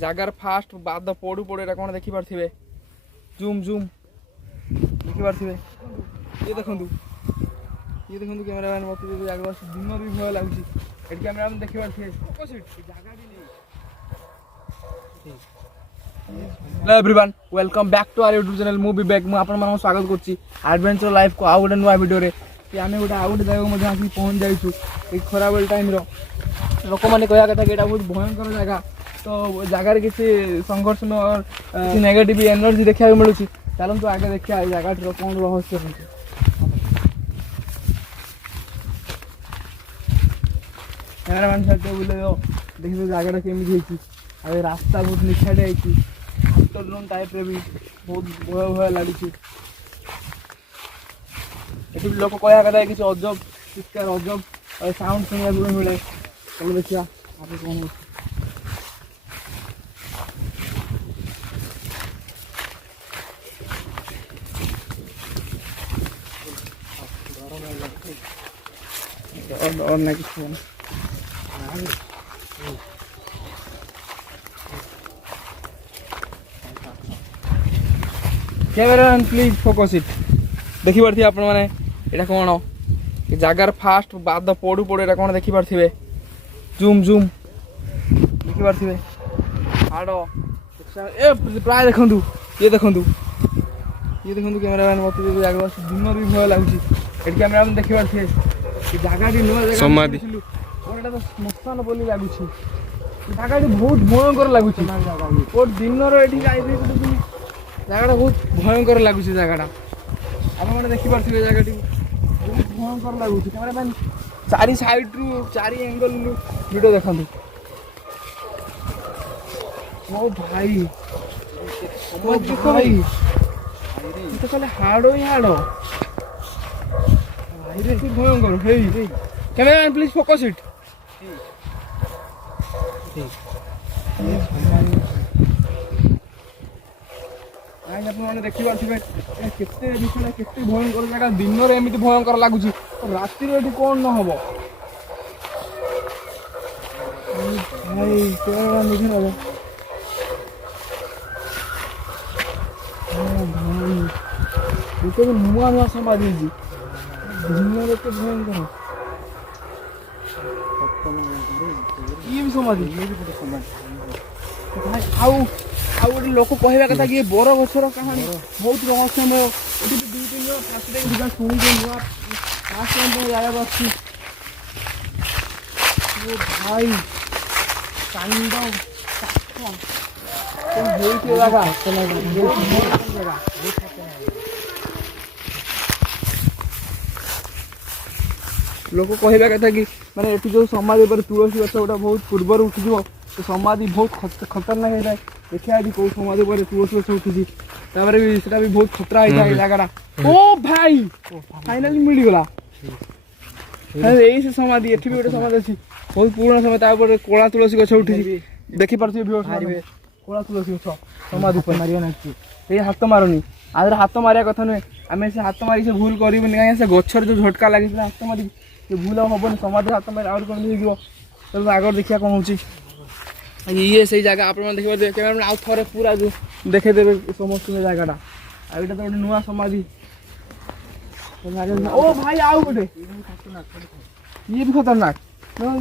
जगार फास्ट बाद पड़ू पड़ू एटा कौन देखी पार्थिबे जूम जूम देखी पार्थिबे ये देखंतु कैमरामैन मत जगह दिन भी भय लगुच ये कैमरामैन देखी पार्थिबे जगह भी नहीं। Hello everyone welcome back to our YouTube channel मु विवेक मु आपण मानक स्वागत करछि एडवेंचर लाइफ को आउ गोटे नुआ वीडियो रे कि आमे गोटे आउ गोटे जगह मध्ये आसी पहुंच जाइछु ए खराबेल टाइम रो लोक माने कहया कथा कि एटा बहुत भयंकर जगह तो जगार किसी संघर्ष में और किसी नेगेटिव एनर्जी देखा मिलूँ चलूँ तो आगे देखिए जगह कौन रहस्य रही कैमरामैन साइड बुले देखिए जगह केमी रास्ता बहुत निखाटे आफ्टरनून टाइप रे भी बहुत भय भय लगी ये लोक कहया कथा किसी अजब चित्कार अजब साउंड शुणा मिले चलो देखिए आगे कौन और ना किसी कैमरामैन प्लीज फोकस इट देखी पार्थी आपण माने एटा कोन ए जगार फास्ट बाद पड़ू पड़ू एटा कोन देखी पार्थिबे जूम जूम देखी पार्थिबे हाडो ए प्राय देखंतु ये देखंतु कैमरामैन मत जगह दिन भी भय लगुच ये कैमरामैन देखी पार्थिबे जगह नुआ जगह समाधि और एटा तो स्मशान बोली लगुच जगह बहुत भयंकर लगुच और दिन एठी जगह बहुत भयंकर लगुच जगह आप देखी पार्थिबे जगह बहुत भयंकर लगुच कैमरामैन चारि साइड रु चारि एंगल रु वीडियो देखंतु ओ भाई तो खाली हाड़ो ही हाड़ो भयंकर हे कैमरामैन प्लीज फोकस इट आपने देखी पार्थिबे केते विषय केते भयंकर जगह दिन रे एमिति भयंकर लगुच राति रे कौन न हबो भाई क्या निधर भाई नुआ नुआ समाधि दिन रे तो भयंकर ये भी समाधि भाई आउ गोटे लोक कहवा कथा कि बर गछर कहानी बहुत रहस्यमय ये दुई तीन जन शुणी नुआ फास्ट टाइम जाया बस भाई लोक कहवा कथा कि माने एठी जो समाधि पर तुलसी गछ गोटा बहुत पूर्वर उठी तो समाधि बहुत खतरनाक होता है देखिए आज कौ समाधि पर तुलसी गछ उठी भी सेटा भी बहुत खतरा होता है जगह ओ भाई फाइनली मिल गला से समाधि एठी भी गोटे समाधि अच्छी बहुत पुराना समय तापर कोला तुलसी गछ उठी देखी पार्थिबे भिडियो कोला तुलसी गछ समाधि पर मारिया नाची ए हाथ मारनी आज हाथ मारिया कथा नुहे आम से हाथ मारी से भूल करबनी कहीं से गछर जो झटका लगी हाथ मारी भूल हेनी समाधि हाथ मारी आउट कर चलो आगे देखिए कौन हो ये सही जगह आप देखिए कैमरा आउ थे पूरा देखेदेवे समस्त जगहटा आईटा तो गोटे नुआ समाधि ओ भाई आउ गोटे ये भी खतरनाक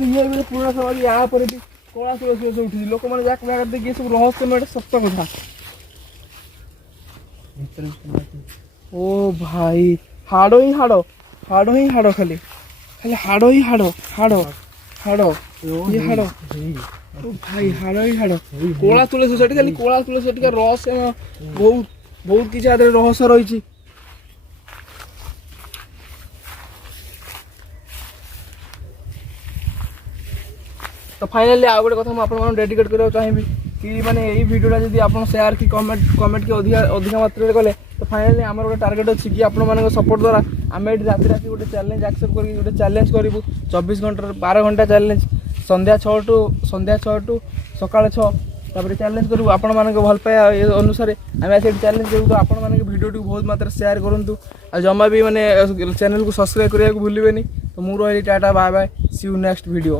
ये भी पुराना समाधि यहाँ पर भी कला तुलसी गछ उठी लोक मैंने जगह देखिए सब रहस्यमय सत्य कथा ओ भाई हाड़ो ही हाड़ो खाली हाड़ो ही हाड़ो ये हाड़ो ओ भाई हाड़ो ही हाड़ो कोला तुलसी सेठी खाली कोला तुलसी सेठी रहस्य बहुत किसी आदि रहस्य रही तो फाइनली आउ गोटे कथा मुझे डेडिकेट करने चाहिए कि माने यही वीडियोटा जब आप शेयर कि कमेंट की अधिक मात्रा कले तो फाइनली आम गोटे टार्गेट अच्छी कि आपण सपोर्ट द्वारा आम ये राति राति गोटे चैलेंज एक्सेप्ट कर गोटे चैलेंज करूँ 24 घंटा 12 घंटा चैलेंज संध्या 6 टू सकाल 6 तापर चैलेंज करूँ आपण मान भल पाया अनुसार आम से चैलेंज करूँ तो आपण मान वीडियो बहुत मात्रा शेयर करूँ आ जमा भी माने चैनल को सब्सक्राइब करने को भूलें तो मुझे tata bye bye see you next video.